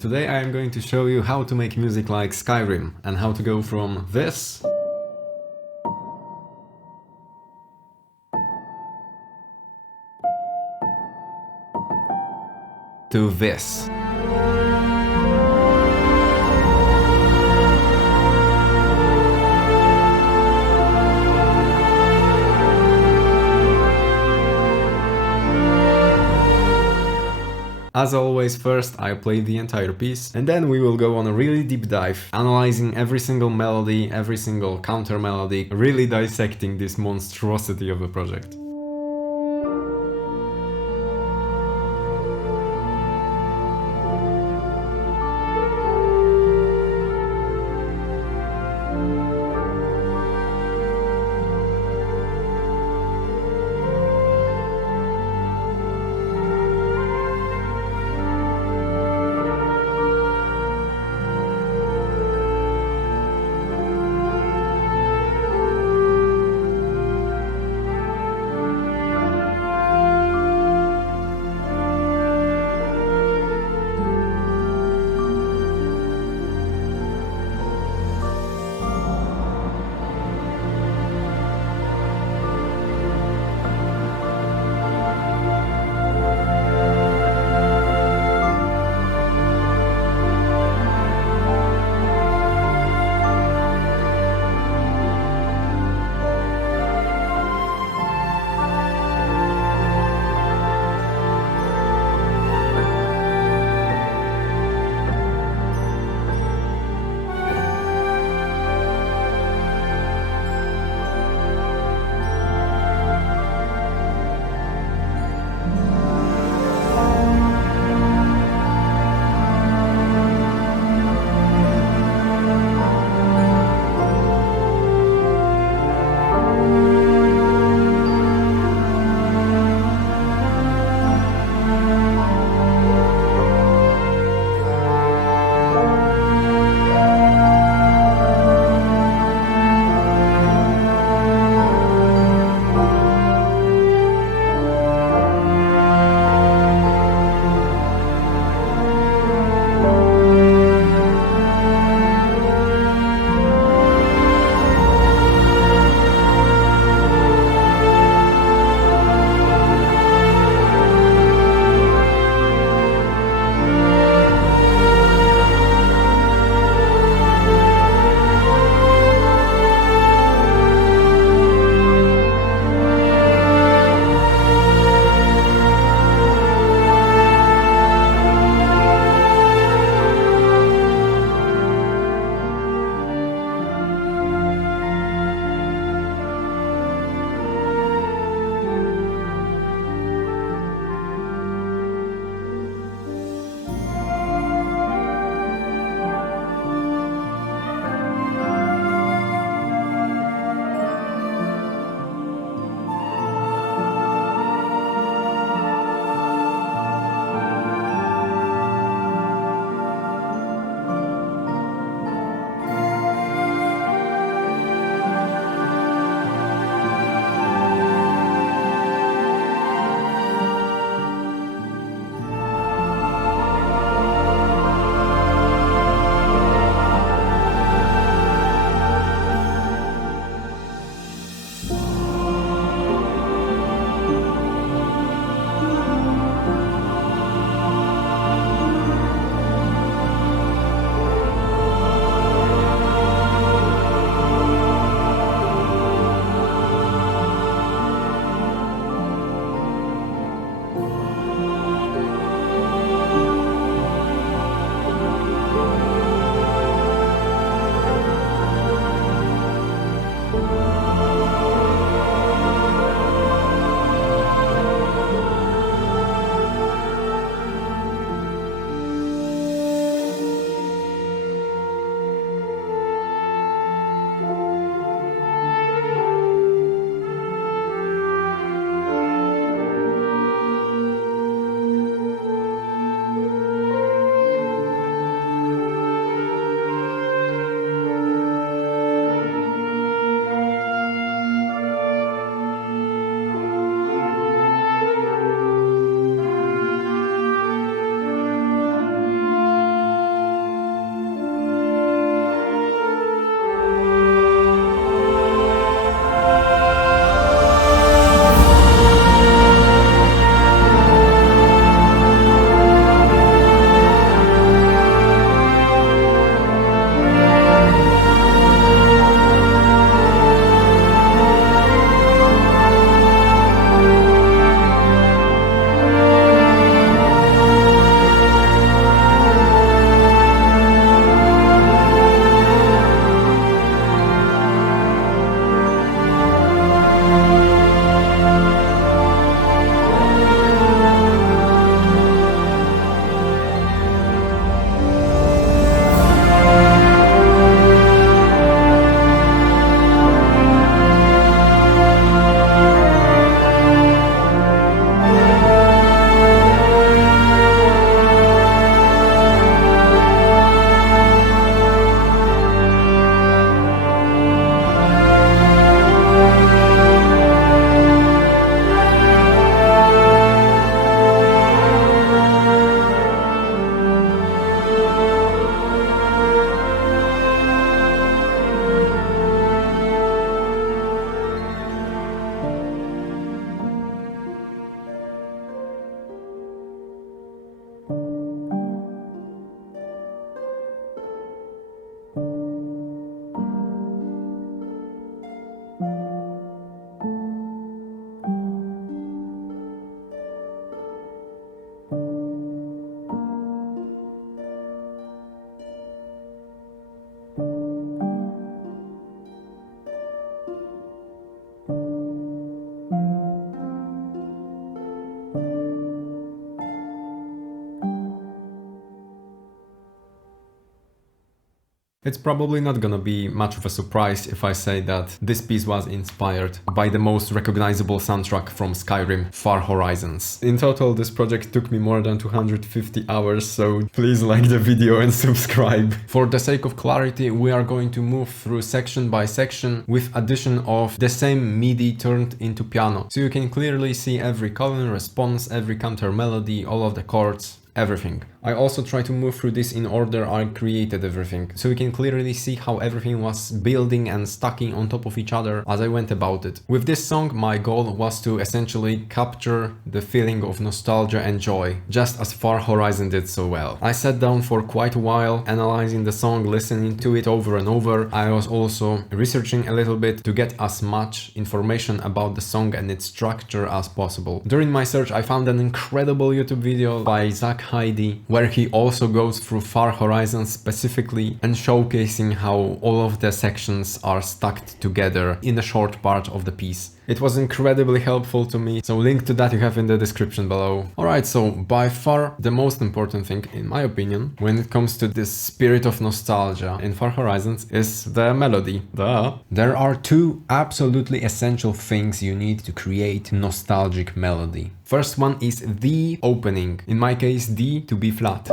Today I am going to show you how to make music like Skyrim and how to go from this to this. As always, first I play the entire piece, and then we will go on a really deep dive, analyzing every single melody, every single counter melody, really dissecting this monstrosity of a project. It's probably not gonna be much of a surprise if I say that this piece was inspired by the most recognizable soundtrack from Skyrim, Far Horizons. In total, this project took me more than 250 hours, so please like the video and subscribe. For the sake of clarity, we are going to move through section by section with addition of the same MIDI turned into piano. So you can clearly see every column response, every counter melody, all of the chords, everything. I also try to move through this in order I created everything, so you can clearly see how everything was building and stacking on top of each other as I went about it. With this song, my goal was to essentially capture the feeling of nostalgia and joy, just as Far Horizon did so well. I sat down for quite a while, analyzing the song, listening to it over and over. I was also researching a little bit to get as much information about the song and its structure as possible. During my search, I found an incredible YouTube video by Zach Heidi, where he also goes through Far Horizon specifically and showcasing how all of the sections are stacked together in a short part of the piece. It was incredibly helpful to me, so link to that you have in the description below. Alright, so by far the most important thing, in my opinion, when it comes to this spirit of nostalgia in Far Horizons is the melody. Duh. There are two absolutely essential things you need to create nostalgic melody. First one is the opening, in my case D to B flat.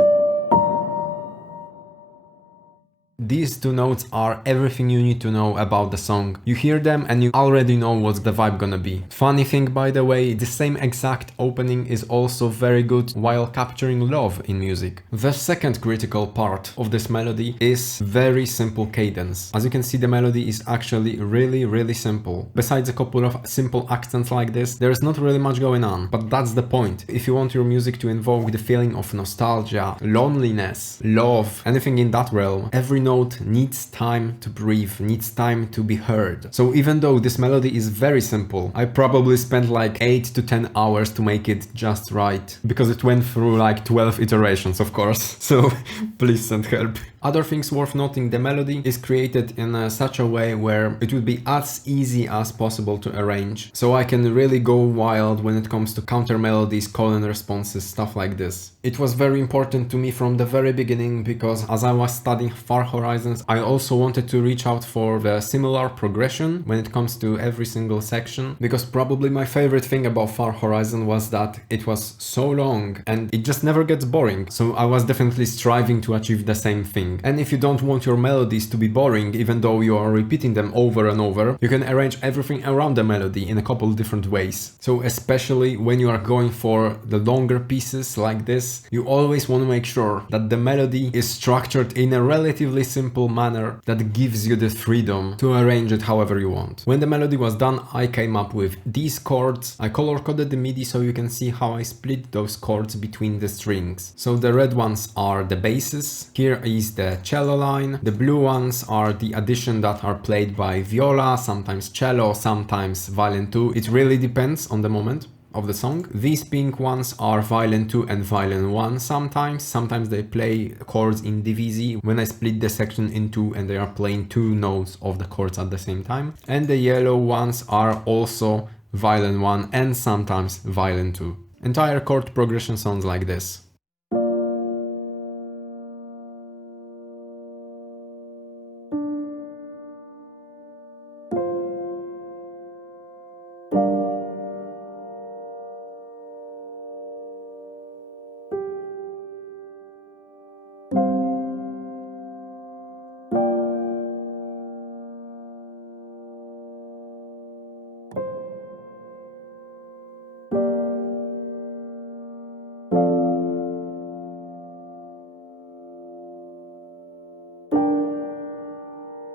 These two notes are everything you need to know about the song. You hear them and you already know what's the vibe gonna be. Funny thing, by the way, the same exact opening is also very good while capturing love in music. The second critical part of this melody is very simple cadence. As you can see, the melody is actually really simple. Besides a couple of simple accents like this, there's not really much going on, but that's the point. If you want your music to invoke the feeling of nostalgia, loneliness, love, anything in that realm, every note needs time to breathe, needs time to be heard. So even though this melody is very simple, I probably spent like 8 to 10 hours to make it just right, because it went through like 12 iterations, of course. So please send help. Other things worth noting, the melody is created in such a way where it would be as easy as possible to arrange. So I can really go wild when it comes to counter melodies, call and responses, stuff like this. It was very important to me from the very beginning because as I was studying Far Horizons, I also wanted to reach out for the similar progression when it comes to every single section, because probably my favorite thing about Far Horizon was that it was so long and it just never gets boring. So I was definitely striving to achieve the same thing. And if you don't want your melodies to be boring, even though you are repeating them over and over, you can arrange everything around the melody in a couple different ways. So especially when you are going for the longer pieces like this, you always want to make sure that the melody is structured in a relatively simple manner that gives you the freedom to arrange it however you want. When the melody was done, I came up with these chords. I color coded the MIDI so you can see how I split those chords between the strings. So the red ones are the basses, here is the cello line, the blue ones are the addition that are played by viola, sometimes cello, sometimes violin 2, it really depends on the moment of the song. These pink ones are violin 2 and violin 1 sometimes they play chords in divisi when I split the section in two and they are playing two notes of the chords at the same time. And the yellow ones are also violin 1 and sometimes violin 2. Entire chord progression sounds like this.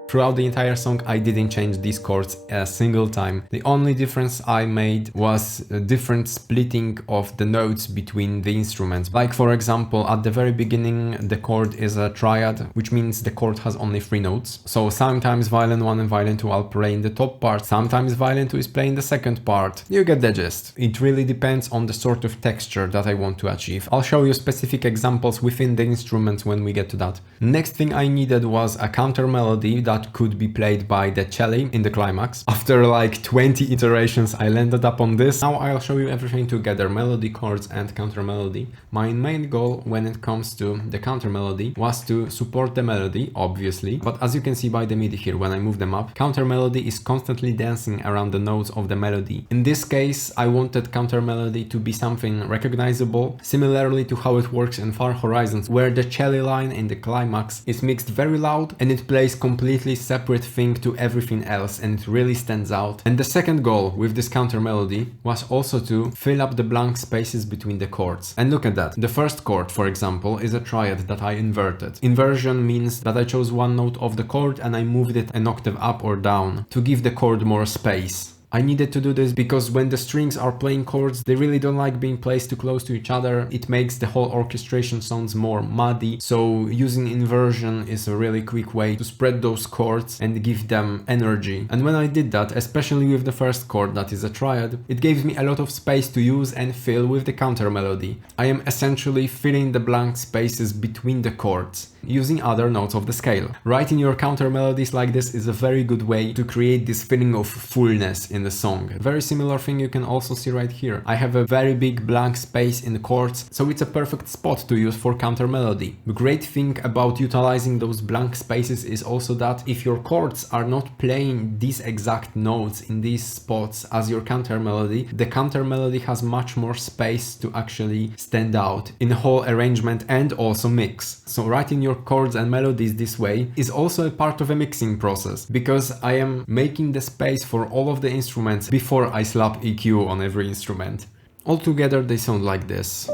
Throughout the entire song, I didn't change these chords a single time. The only difference I made was a different splitting of the notes between the instruments. Like for example, at the very beginning, the chord is a triad, which means the chord has only 3 notes. So sometimes violin 1 and violin 2 are playing the top part, sometimes violin 2 is playing the second part. You get the gist. It really depends on the sort of texture that I want to achieve. I'll show you specific examples within the instruments when we get to that. Next thing I needed was a counter melody that that could be played by the cello in the climax. After like 20 iterations I landed up on this. Now I'll show you everything together, melody, chords and counter melody. My main goal when it comes to the counter melody was to support the melody, obviously, but as you can see by the MIDI here, when I move them up, counter melody is constantly dancing around the notes of the melody. In this case, I wanted counter melody to be something recognizable, similarly to how it works in Far Horizons, where the cello line in the climax is mixed very loud and it plays completely separate thing to everything else and it really stands out. And the second goal with this counter melody was also to fill up the blank spaces between the chords. And look at that. The first chord, for example, is a triad that I inverted. Inversion means that I chose one note of the chord and I moved it an octave up or down to give the chord more space. I needed to do this because when the strings are playing chords, they really don't like being placed too close to each other. It makes the whole orchestration sounds more muddy. So using inversion is a really quick way to spread those chords and give them energy. And when I did that, especially with the first chord that is a triad, it gave me a lot of space to use and fill with the counter melody. I am essentially filling the blank spaces between the chords using other notes of the scale. Writing your counter melodies like this is a very good way to create this feeling of fullness in the song. Very similar thing you can also see right here. I have a very big blank space in the chords, so it's a perfect spot to use for counter melody. The great thing about utilizing those blank spaces is also that if your chords are not playing these exact notes in these spots as your counter melody, the counter melody has much more space to actually stand out in the whole arrangement and also mix. So writing your chords and melodies this way is also a part of a mixing process, because I am making the space for all of the instruments before I slap EQ on every instrument. Altogether they sound like this.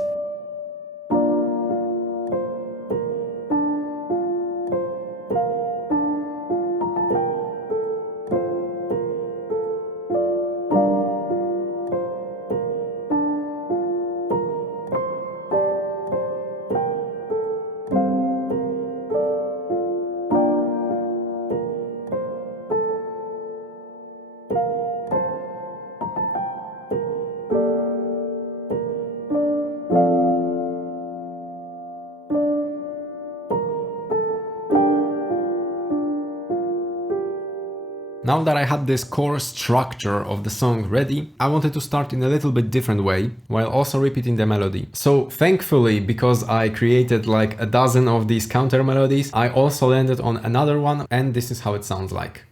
Now that I had this core structure of the song ready, I wanted to start in a little bit different way, while also repeating the melody. So thankfully, because I created like a dozen of these counter melodies, I also landed on another one, and this is how it sounds like.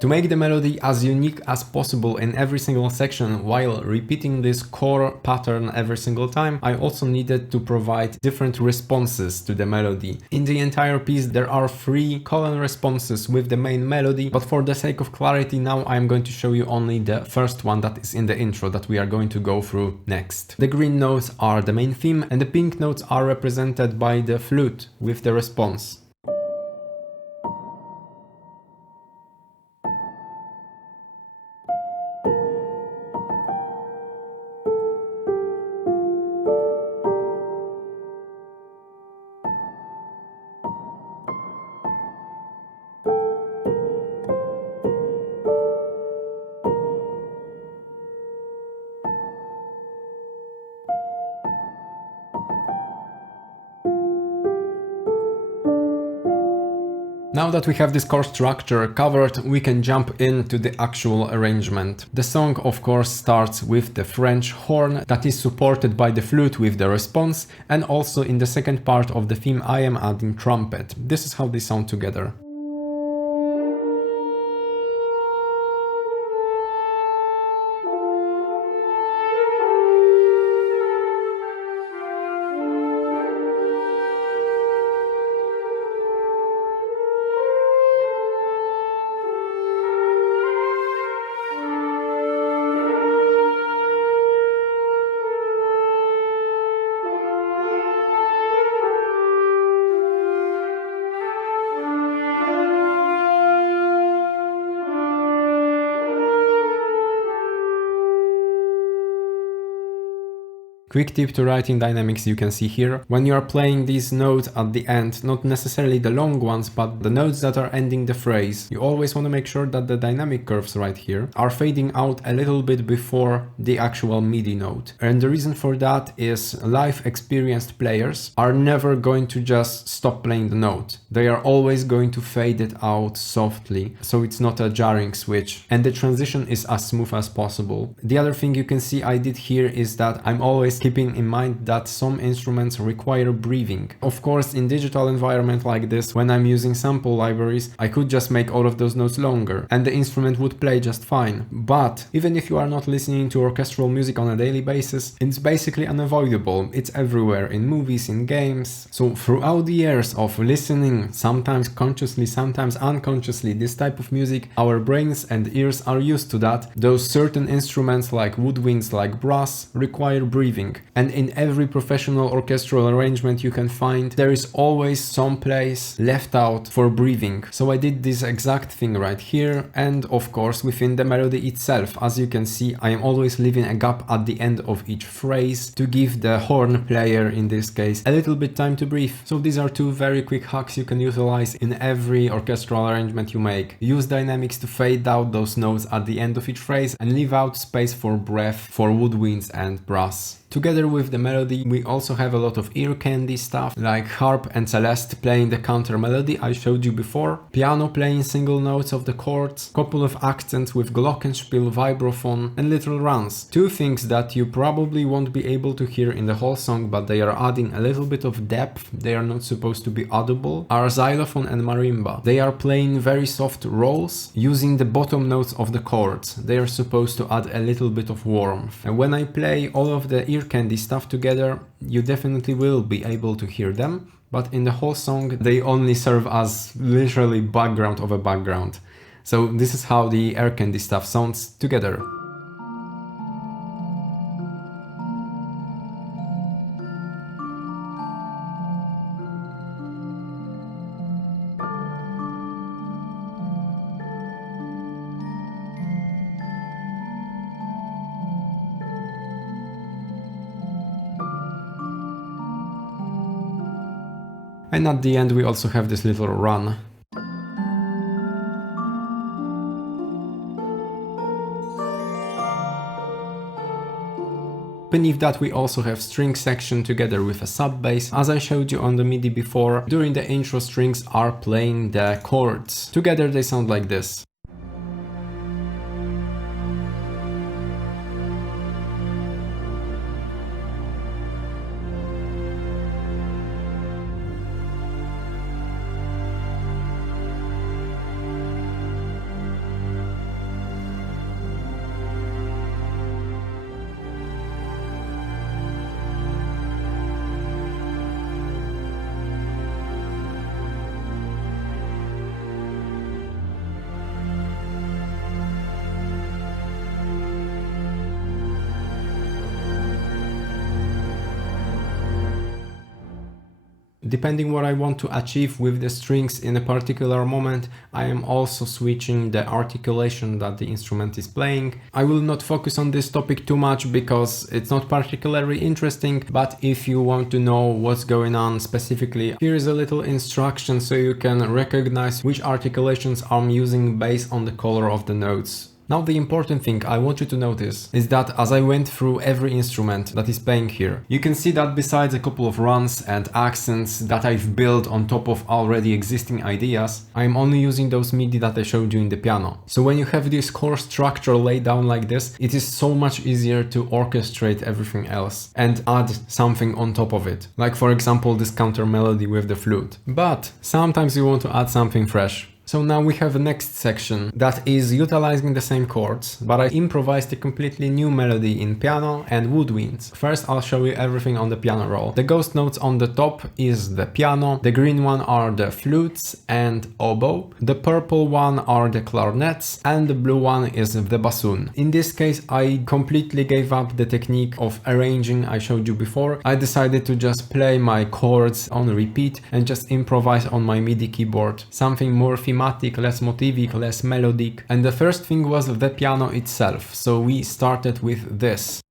To make the melody as unique as possible in every single section while repeating this core pattern every single time, I also needed to provide different responses to the melody. In the entire piece there are 3 colon responses with the main melody, but for the sake of clarity now I'm going to show you only the first one that is in the intro that we are going to go through next. The green notes are the main theme and the pink notes are represented by the flute with the response. Now that we have this core structure covered, we can jump into the actual arrangement. The song of course starts with the French horn that is supported by the flute with the response, and also in the second part of the theme I am adding trumpet. This is how they sound together. Quick tip to writing dynamics you can see here. When you are playing these notes at the end, not necessarily the long ones, but the notes that are ending the phrase, you always want to make sure that the dynamic curves right here are fading out a little bit before the actual MIDI note. And the reason for that is live experienced players are never going to just stop playing the note. They are always going to fade it out softly, so it's not a jarring switch. And the transition is as smooth as possible. The other thing you can see I did here is that I'm always keeping in mind that some instruments require breathing. Of course, in digital environment like this, when I'm using sample libraries, I could just make all of those notes longer and the instrument would play just fine. But even if you are not listening to orchestral music on a daily basis, it's basically unavoidable. It's everywhere, in movies, in games. So throughout the years of listening, sometimes consciously, sometimes unconsciously, this type of music, our brains and ears are used to that. Those certain instruments like woodwinds, like brass, require breathing. And in every professional orchestral arrangement you can find, there is always some place left out for breathing. So I did this exact thing right here, and of course within the melody itself. As you can see, I am always leaving a gap at the end of each phrase to give the horn player, in this case, a little bit time to breathe. So these are two very quick hacks you can utilize in every orchestral arrangement you make. Use dynamics to fade out those notes at the end of each phrase and leave out space for breath for woodwinds and brass. Together with the melody, we also have a lot of ear candy stuff, like harp and celeste playing the counter melody I showed you before, piano playing single notes of the chords, couple of accents with glockenspiel, vibraphone, and little runs. Two things that you probably won't be able to hear in the whole song, but they are adding a little bit of depth. They are not supposed to be audible, are xylophone and marimba. They are playing very soft rolls using the bottom notes of the chords. They are supposed to add a little bit of warmth. And when I play all of the ear candy stuff together, you definitely will be able to hear them, but in the whole song they only serve as literally background of a background. So this is how the ear candy stuff sounds together. And at the end we also have this little run. Beneath that we also have string section together with a sub bass. As I showed you on the MIDI before, during the intro strings are playing the chords. Together they sound like this. Depending what I want to achieve with the strings in a particular moment, I am also switching the articulation that the instrument is playing. I will not focus on this topic too much because it's not particularly interesting, but if you want to know what's going on specifically, here is a little instruction so you can recognize which articulations I'm using based on the color of the notes. Now the important thing I want you to notice is that as I went through every instrument that is playing here, you can see that besides a couple of runs and accents that I've built on top of already existing ideas, I'm only using those MIDI that I showed you in the piano. So when you have this core structure laid down like this, it is so much easier to orchestrate everything else and add something on top of it. Like for example this counter melody with the flute. But sometimes you want to add something fresh. So now we have a next section that is utilizing the same chords, but I improvised a completely new melody in piano and woodwinds. First I'll show you everything on the piano roll. The ghost notes on the top is the piano, the green one are the flutes and oboe, the purple one are the clarinets, and the blue one is the bassoon. In this case I completely gave up the technique of arranging I showed you before. I decided to just play my chords on repeat and just improvise on my MIDI keyboard. Something more thematic, less motivic, less melodic. And the first thing was the piano itself. So we started with this.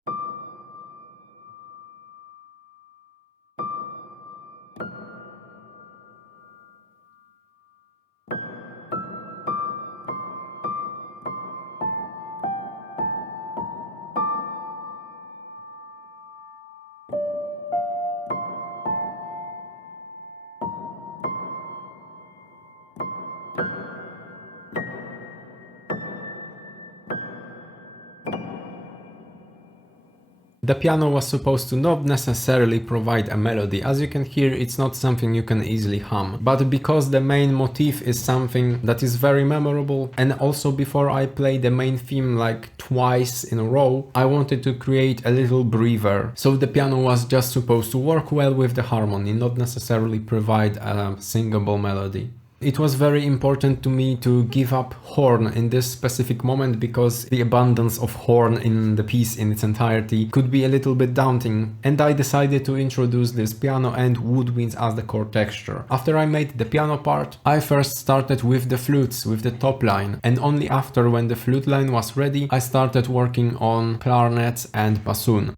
The piano was supposed to not necessarily provide a melody. As you can hear, it's not something you can easily hum. But because the main motif is something that is very memorable, and also before I play the main theme like twice in a row, I wanted to create a little breather. So the piano was just supposed to work well with the harmony, not necessarily provide a singable melody. It was very important to me to give up horn in this specific moment because the abundance of horn in the piece in its entirety could be a little bit daunting, and I decided to introduce this piano and woodwinds as the core texture. After I made the piano part, I first started with the flutes, with the top line, and only after, when the flute line was ready, I started working on clarinets and bassoon.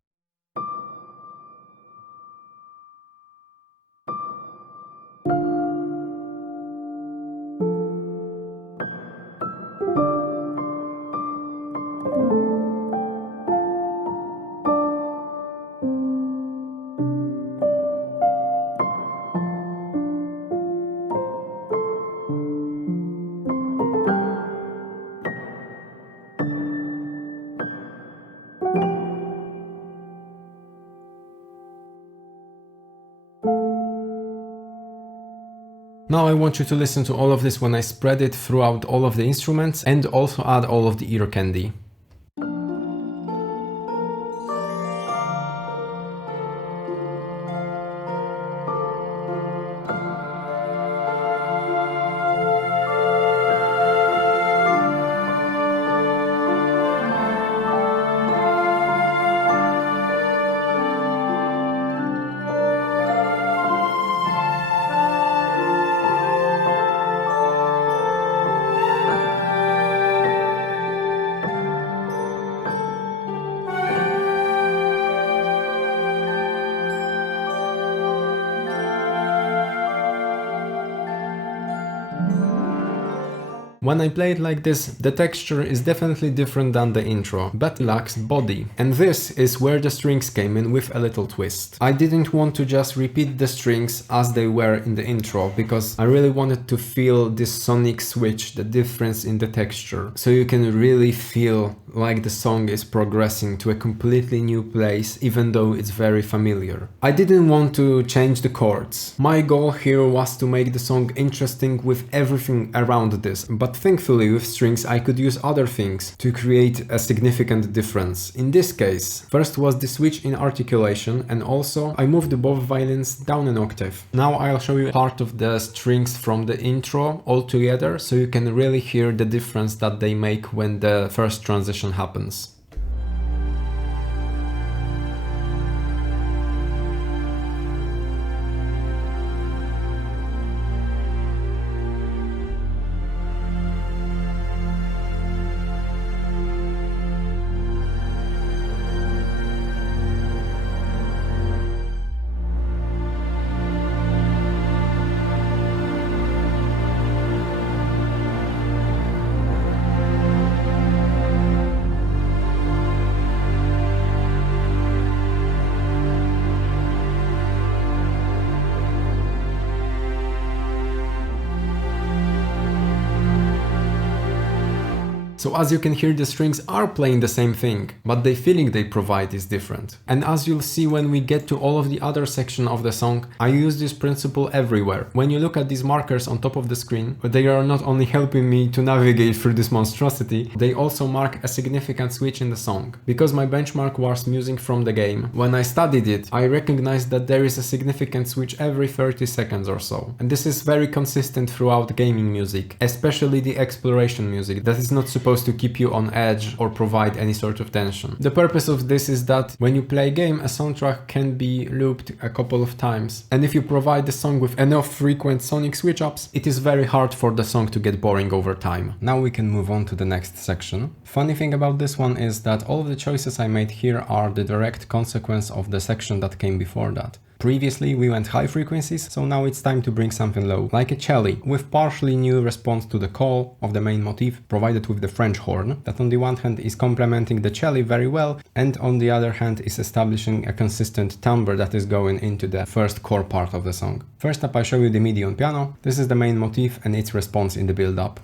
Now I want you to listen to all of this when I spread it throughout all of the instruments and also add all of the ear candy. When I play it like this, the texture is definitely different than the intro, but lacks body. And this is where the strings came in with a little twist. I didn't want to just repeat the strings as they were in the intro, because I really wanted to feel this sonic switch, the difference in the texture, so you can really feel like the song is progressing to a completely new place, even though it's very familiar. I didn't want to change the chords. My goal here was to make the song interesting with everything around this, but thankfully with strings I could use other things to create a significant difference. In this case, first was the switch in articulation, and also I moved both violins down an octave. Now I'll show you part of the strings from the intro all together, so you can really hear the difference that they make when the first transition happens. So as you can hear, the strings are playing the same thing, but the feeling they provide is different. And as you'll see when we get to all of the other section of the song, I use this principle everywhere. When you look at these markers on top of the screen, they are not only helping me to navigate through this monstrosity, they also mark a significant switch in the song. Because my benchmark was music from the game, when I studied it, I recognized that there is a significant switch every 30 seconds or so. And this is very consistent throughout gaming music, especially the exploration music that is not supposed to keep you on edge or provide any sort of tension. The purpose of this is that when you play a game, a soundtrack can be looped a couple of times, and if you provide the song with enough frequent sonic switch-ups, it is very hard for the song to get boring over time. Now we can move on to the next section. Funny thing about this one is that all of the choices I made here are the direct consequence of the section that came before that. Previously we went high frequencies, so now it's time to bring something low, like a cello, with partially new response to the call of the main motif provided with the French horn, that on the one hand is complementing the cello very well, and on the other hand is establishing a consistent timbre that is going into the first core part of the song. First up I show you the midi on piano. This is the main motif and its response in the build-up.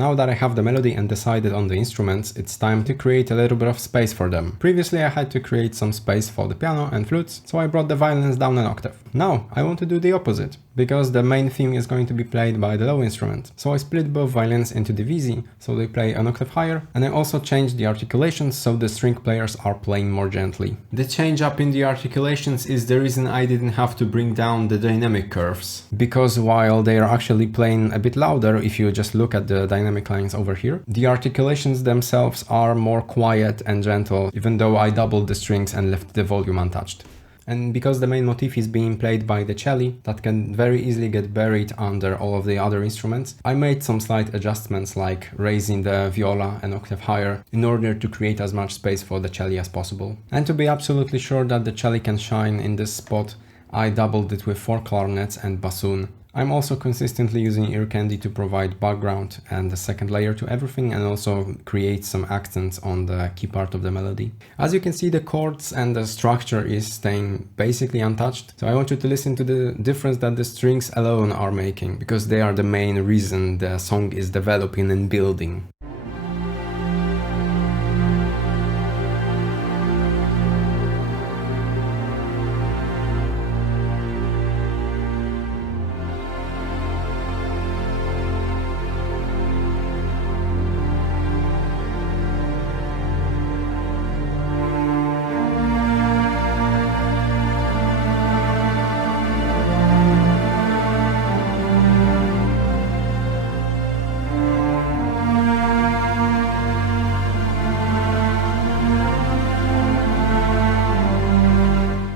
Now that I have the melody and decided on the instruments, it's time to create a little bit of space for them. Previously I had to create some space for the piano and flutes, so I brought the violins down an octave. Now I want to do the opposite, because the main theme is going to be played by the low instrument. So I split both violins into divisi, so they play an octave higher, and I also changed the articulations so the string players are playing more gently. The change up in the articulations is the reason I didn't have to bring down the dynamic curves, because while they are actually playing a bit louder, if you just look at the dynamic lines over here, the articulations themselves are more quiet and gentle, even though I doubled the strings and left the volume untouched. And because the main motif is being played by the cello, that can very easily get buried under all of the other instruments, I made some slight adjustments like raising the viola an octave higher in order to create as much space for the cello as possible. And to be absolutely sure that the cello can shine in this spot, I doubled it with 4 clarinets and bassoon. I'm also consistently using ear candy to provide background and a second layer to everything, and also create some accents on the key part of the melody. As you can see, the chords and the structure is staying basically untouched. So I want you to listen to the difference that the strings alone are making, because they are the main reason the song is developing and building.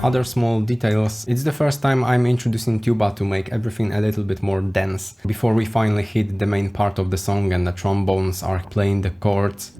Other small details. It's the first time I'm introducing tuba to make everything a little bit more dense, before we finally hit the main part of the song and the trombones are playing the chords.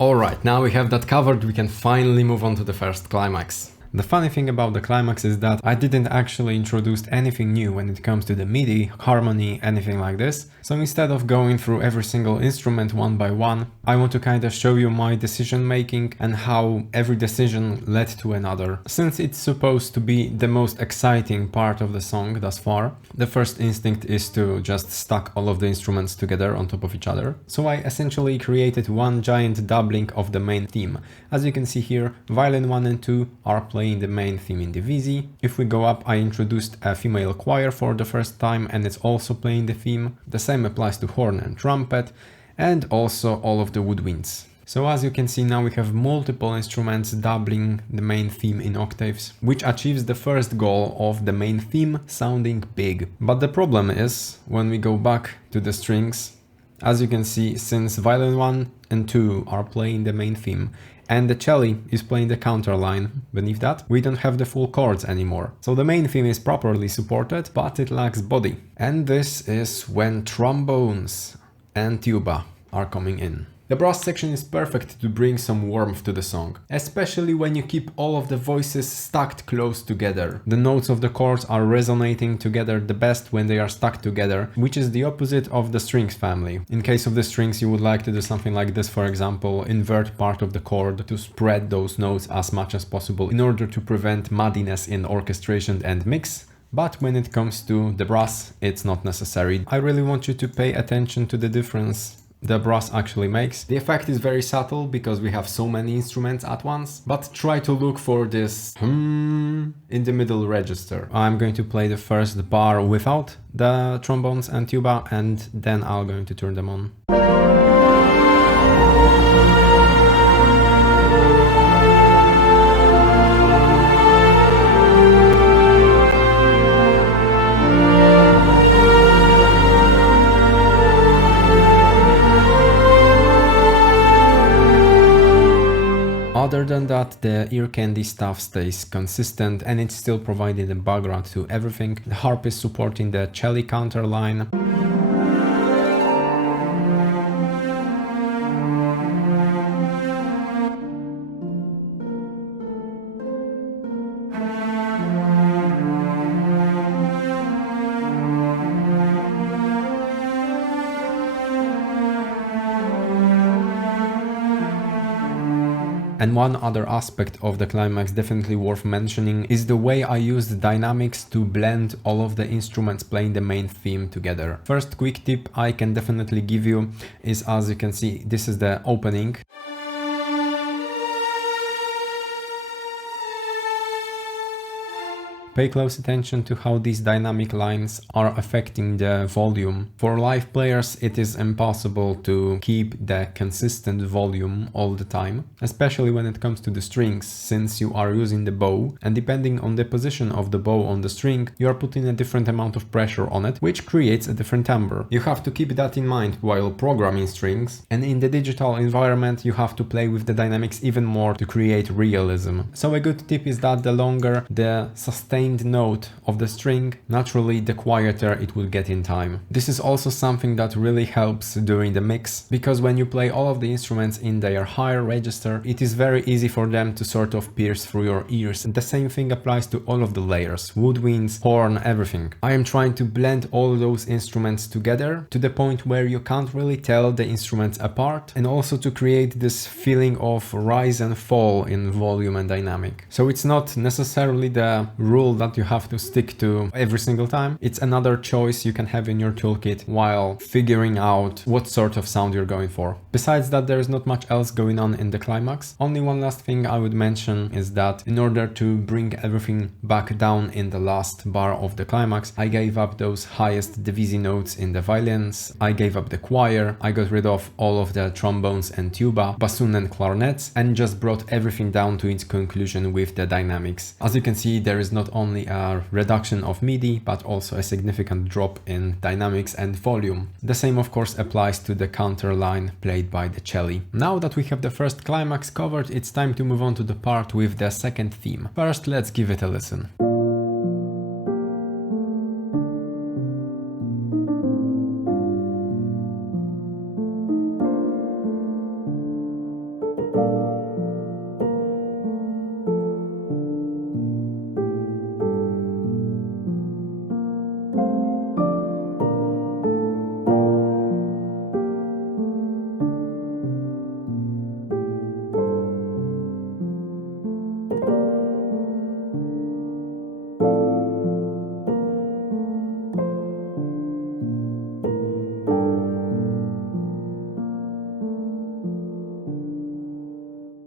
Alright, now we have that covered, we can finally move on to the first climax. The funny thing about the climax is that I didn't actually introduce anything new when it comes to the midi, harmony, anything like this. So instead of going through every single instrument one by one, I want to kind of show you my decision making and how every decision led to another. Since it's supposed to be the most exciting part of the song thus far, the first instinct is to just stack all of the instruments together on top of each other. So I essentially created one giant doubling of the main theme. As you can see here, violin 1 and 2 are playing the main theme in divisi. If we go up, I introduced a female choir for the first time and it's also playing the theme. The same applies to horn and trumpet, and also all of the woodwinds. So as you can see, now we have multiple instruments doubling the main theme in octaves, which achieves the first goal of the main theme sounding big. But the problem is, when we go back to the strings, as you can see, since violin 1 and 2 are playing the main theme, and the cello is playing the counter line beneath that, we don't have the full chords anymore. So the main theme is properly supported, but it lacks body. And this is when trombones and tuba are coming in. The brass section is perfect to bring some warmth to the song, especially when you keep all of the voices stacked close together. The notes of the chords are resonating together the best when they are stuck together, which is the opposite of the strings family. In case of the strings, you would like to do something like this, for example, invert part of the chord to spread those notes as much as possible in order to prevent muddiness in orchestration and mix. But when it comes to the brass, it's not necessary. I really want you to pay attention to the difference the brass actually makes. The effect is very subtle because we have so many instruments at once, but try to look for this in the middle register. I'm going to play the first bar without the trombones and tuba, and then I'm going to turn them on. Other than that, the ear candy stuff stays consistent and it's still providing the background to everything. The harp is supporting the cello counter line. And one other aspect of the climax definitely worth mentioning is the way I used dynamics to blend all of the instruments playing the main theme together. First quick tip I can definitely give you is, as you can see, this is the opening. Pay close attention to how these dynamic lines are affecting the volume. For live players, it is impossible to keep the consistent volume all the time, especially when it comes to the strings, since you are using the bow, and depending on the position of the bow on the string, you are putting a different amount of pressure on it, which creates a different timbre. You have to keep that in mind while programming strings, and in the digital environment, you have to play with the dynamics even more to create realism. So a good tip is that the longer the sustained note of the string, naturally the quieter it will get in time. This is also something that really helps during the mix, because when you play all of the instruments in their higher register, it is very easy for them to sort of pierce through your ears. And the same thing applies to all of the layers, woodwinds, horn, everything. I am trying to blend all those instruments together to the point where you can't really tell the instruments apart, and also to create this feeling of rise and fall in volume and dynamic. So it's not necessarily the rule that you have to stick to every single time. It's another choice you can have in your toolkit while figuring out what sort of sound you're going for. Besides that, there is not much else going on in the climax. Only one last thing I would mention is that in order to bring everything back down in the last bar of the climax, I gave up those highest divisi notes in the violins, I gave up the choir, I got rid of all of the trombones and tuba, bassoon and clarinets, and just brought everything down to its conclusion with the dynamics. As you can see, there is not only a reduction of midi, but also a significant drop in dynamics and volume. The same of course applies to the counter line played by the cello. Now that we have the first climax covered, it's time to move on to the part with the second theme. First, let's give it a listen.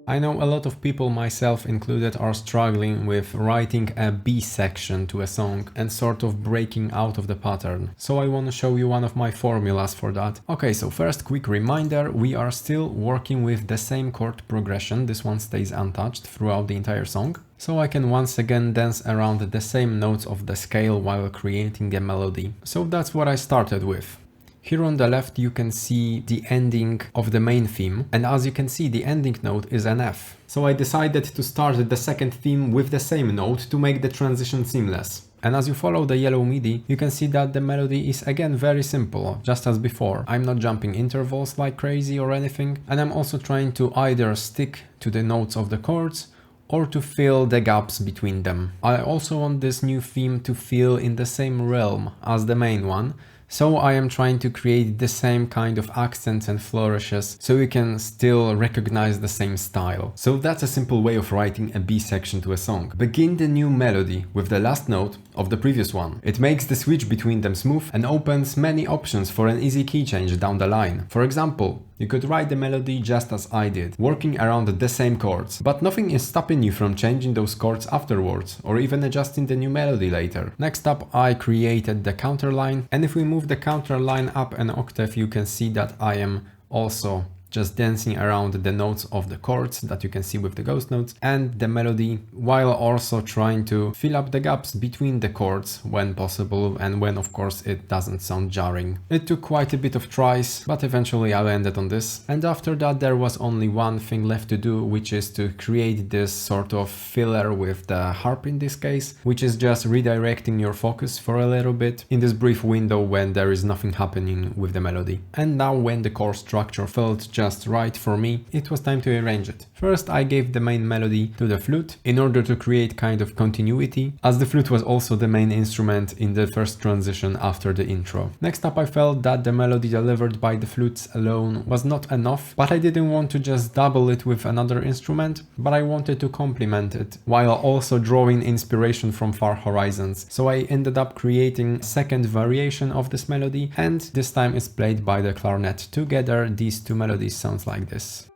I know a lot of people, myself included, are struggling with writing a B section to a song and sort of breaking out of the pattern. So I want to show you one of my formulas for that. Okay, so first quick reminder, we are still working with the same chord progression. This one stays untouched throughout the entire song. So I can once again dance around the same notes of the scale while creating a melody. So that's what I started with. Here on the left you can see the ending of the main theme, and as you can see the ending note is an F. So I decided to start the second theme with the same note to make the transition seamless. And as you follow the yellow MIDI, you can see that the melody is again very simple, just as before. I'm not jumping intervals like crazy or anything, and I'm also trying to either stick to the notes of the chords or to fill the gaps between them. I also want this new theme to feel in the same realm as the main one, so I am trying to create the same kind of accents and flourishes so you can still recognize the same style. So that's a simple way of writing a B section to a song. Begin the new melody with the last note of the previous one. It makes the switch between them smooth and opens many options for an easy key change down the line. For example, you could write the melody just as I did, working around the same chords, but nothing is stopping you from changing those chords afterwards, or even adjusting the new melody later. Next up, I created the counter line, and if we move the counter line up an octave, you can see that I am also just dancing around the notes of the chords that you can see with the ghost notes and the melody, while also trying to fill up the gaps between the chords when possible and when of course it doesn't sound jarring. It took quite a bit of tries, but eventually I landed on this. And after that there was only one thing left to do, which is to create this sort of filler with the harp in this case, which is just redirecting your focus for a little bit in this brief window when there is nothing happening with the melody. And now when the chord structure felt just right for me, it was time to arrange it. First, I gave the main melody to the flute in order to create kind of continuity, as the flute was also the main instrument in the first transition after the intro. Next up, I felt that the melody delivered by the flutes alone was not enough, but I didn't want to just double it with another instrument, but I wanted to complement it while also drawing inspiration from far horizons. So I ended up creating a second variation of this melody, and this time it's played by the clarinet. Together, these two melodies sounds like this.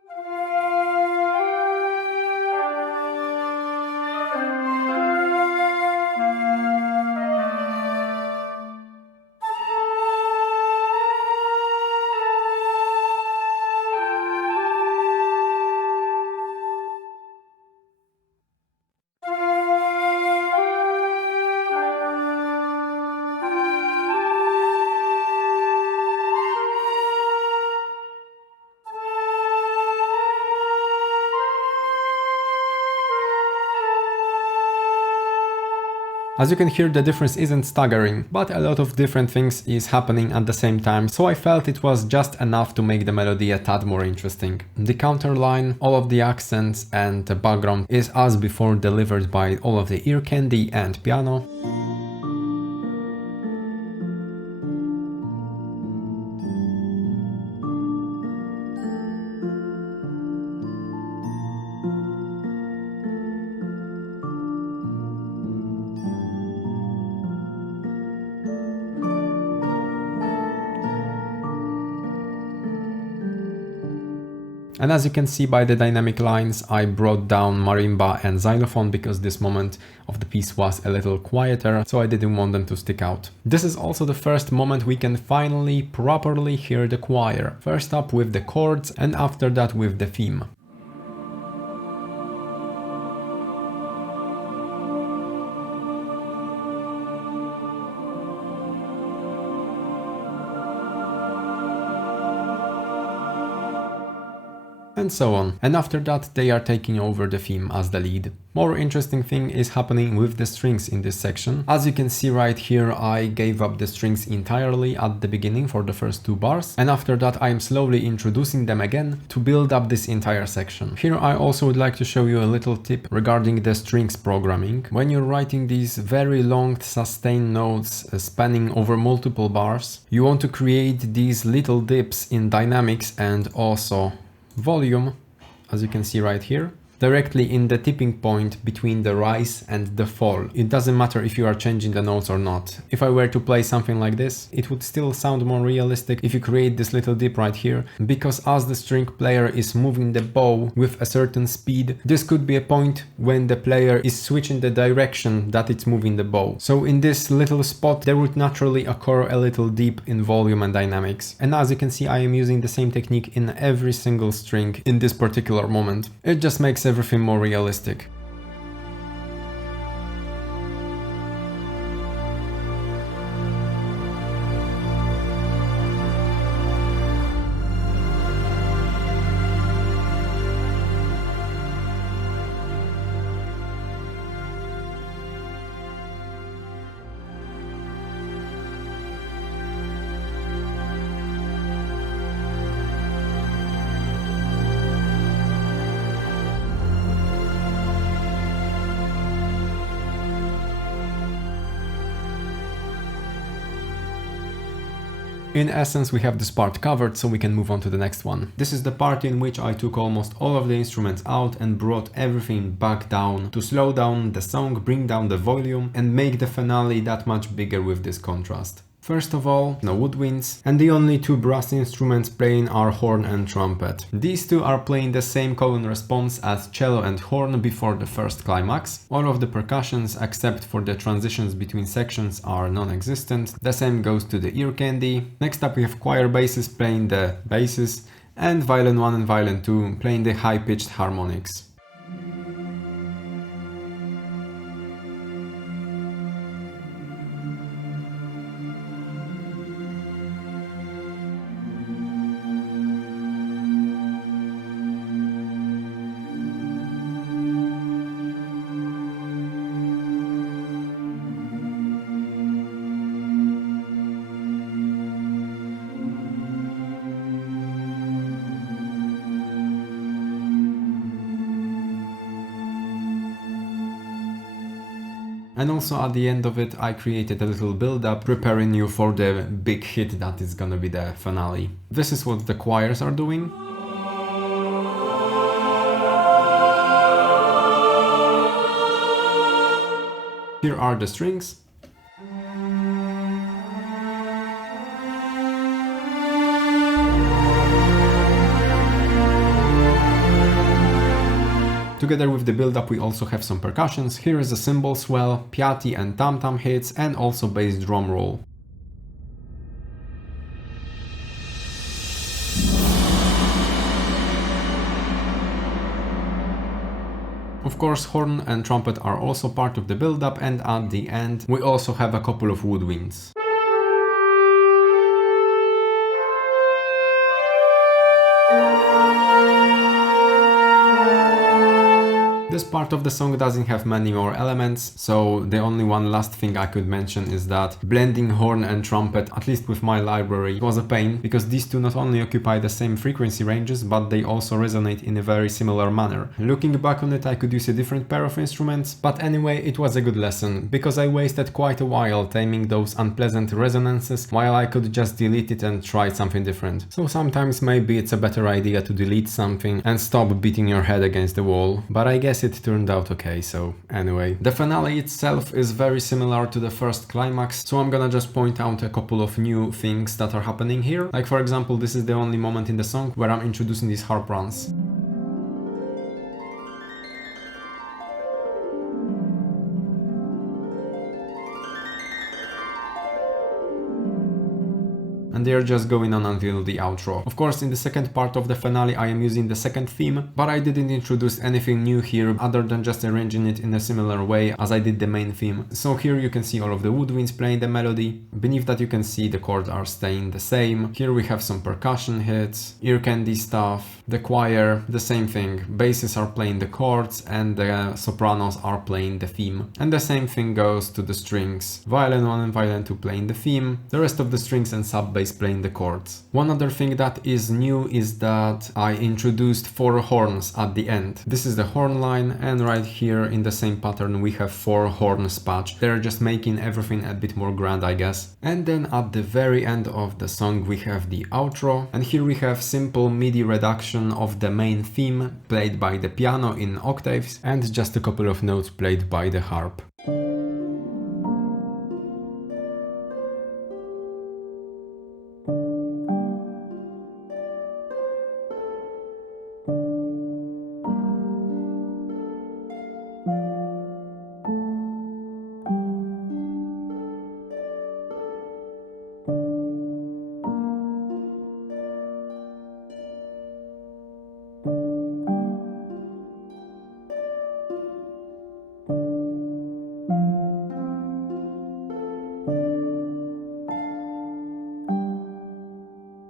As you can hear, the difference isn't staggering, but a lot of different things is happening at the same time, so I felt it was just enough to make the melody a tad more interesting. The counterline, all of the accents and the background is as before delivered by all of the ear candy and piano. And as you can see by the dynamic lines, I brought down marimba and xylophone because this moment of the piece was a little quieter, so I didn't want them to stick out. This is also the first moment we can finally properly hear the choir. First up with the chords and after that with the theme. And so on. And after that they are taking over the theme as the lead. More interesting thing is happening with the strings in this section. As you can see right here, I gave up the strings entirely at the beginning for the first two bars, and after that I am slowly introducing them again to build up this entire section. Here I also would like to show you a little tip regarding the strings programming. When you're writing these very long sustained notes spanning over multiple bars, you want to create these little dips in dynamics and also volume, as you can see right here, directly in the tipping point between the rise and the fall. It doesn't matter if you are changing the notes or not. If I were to play something like this, it would still sound more realistic if you create this little dip right here, because as the string player is moving the bow with a certain speed, this could be a point when the player is switching the direction that it's moving the bow. So in this little spot, there would naturally occur a little dip in volume and dynamics. And as you can see, I am using the same technique in every single string in this particular moment. It just makes everything more realistic. In essence, we have this part covered, so we can move on to the next one. This is the part in which I took almost all of the instruments out and brought everything back down to slow down the song, bring down the volume, and make the finale that much bigger with this contrast. First of all, no woodwinds, and the only two brass instruments playing are horn and trumpet. These two are playing the same call and response as cello and horn before the first climax. All of the percussions, except for the transitions between sections, are non-existent. The same goes to the ear candy. Next up we have choir basses playing the basses, and violin 1 and violin 2 playing the high-pitched harmonics. And also at the end of it, I created a little build-up, preparing you for the big hit that is gonna be the finale. This is what the choirs are doing. Here are the strings. Together with the build-up we also have some percussions. Here is a cymbal swell, piatti and tam-tam hits, and also bass drum roll. Of course, horn and trumpet are also part of the build-up, and at the end we also have a couple of woodwinds. This part of the song doesn't have many more elements, so the only one last thing I could mention is that blending horn and trumpet, at least with my library, was a pain, because these two not only occupy the same frequency ranges, but they also resonate in a very similar manner. Looking back on it, I could use a different pair of instruments, but anyway, it was a good lesson, because I wasted quite a while taming those unpleasant resonances, while I could just delete it and try something different. So sometimes maybe it's a better idea to delete something and stop beating your head against the wall, but I guess it turned out okay, so anyway. The finale itself is very similar to the first climax, so I'm gonna just point out a couple of new things that are happening here. Like for example, this is the only moment in the song where I'm introducing these harp runs. And they are just going on until the outro. Of course, in the second part of the finale I am using the second theme, but I didn't introduce anything new here other than just arranging it in a similar way as I did the main theme. So here you can see all of the woodwinds playing the melody. Beneath that you can see the chords are staying the same. Here we have some percussion hits, ear candy stuff, the choir, the same thing. Basses are playing the chords and the sopranos are playing the theme. And the same thing goes to the strings. Violin 1 and violin 2 playing the theme, the rest of the strings and sub bass playing the chords. One other thing that is new is that I introduced 4 horns at the end. This is the horn line, and right here in the same pattern we have 4 horns patch. They're just making everything a bit more grand, I guess. And then at the very end of the song we have the outro, and here we have simple MIDI reduction of the main theme played by the piano in octaves and just a couple of notes played by the harp.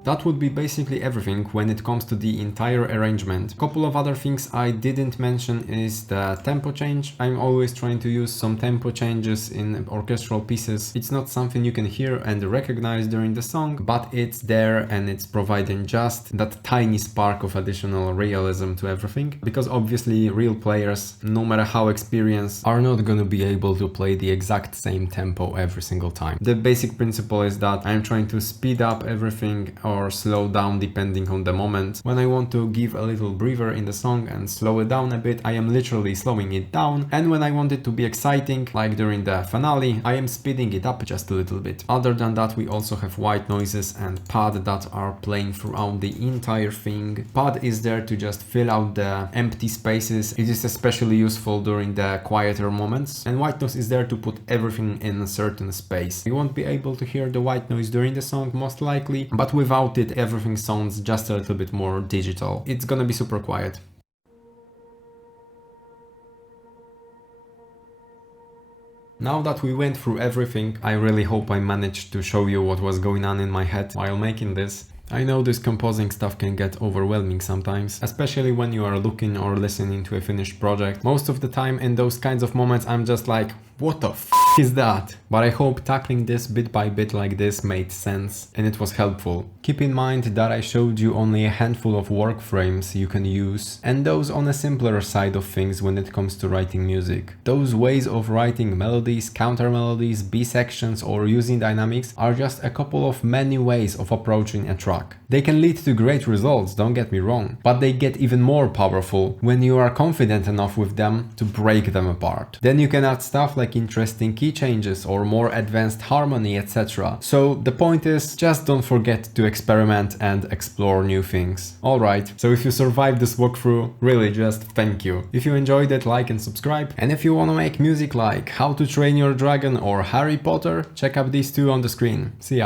That would be basically everything when it comes to the entire arrangement. A couple of other things I didn't mention is the tempo change. I'm always trying to use some tempo changes in orchestral pieces. It's not something you can hear and recognize during the song, but it's there and it's providing just that tiny spark of additional realism to everything. Because obviously real players, no matter how experienced, are not gonna be able to play the exact same tempo every single time. The basic principle is that I'm trying to speed up everything or slow down depending on the moment. When I want to give a little breather in the song and slow it down a bit, I am literally slowing it down, and when I want it to be exciting, like during the finale, I am speeding it up just a little bit. Other than that, we also have white noises and pad that are playing throughout the entire thing. Pad is there to just fill out the empty spaces. It is especially useful during the quieter moments, and white noise is there to put everything in a certain space. You won't be able to hear the white noise during the song most likely, but without it everything sounds just a little bit more digital. It's gonna be super quiet. Now that we went through everything, I really hope I managed to show you what was going on in my head while making this. I know this composing stuff can get overwhelming sometimes, especially when you are looking or listening to a finished project. Most of the time in those kinds of moments I'm just like, what the f***? is that? But I hope tackling this bit by bit like this made sense and it was helpful. Keep in mind that I showed you only a handful of work frames you can use, and those on a simpler side of things when it comes to writing music. Those ways of writing melodies, counter melodies, B sections or using dynamics are just a couple of many ways of approaching a track. They can lead to great results, don't get me wrong, but they get even more powerful when you are confident enough with them to break them apart. Then you can add stuff like interesting key changes or more advanced harmony, etc. So the point is, just don't forget to experiment and explore new things. Alright, so if you survived this walkthrough, really just thank you. If you enjoyed it, like and subscribe. And if you wanna make music like How to Train Your Dragon or Harry Potter, check out these two on the screen. See ya!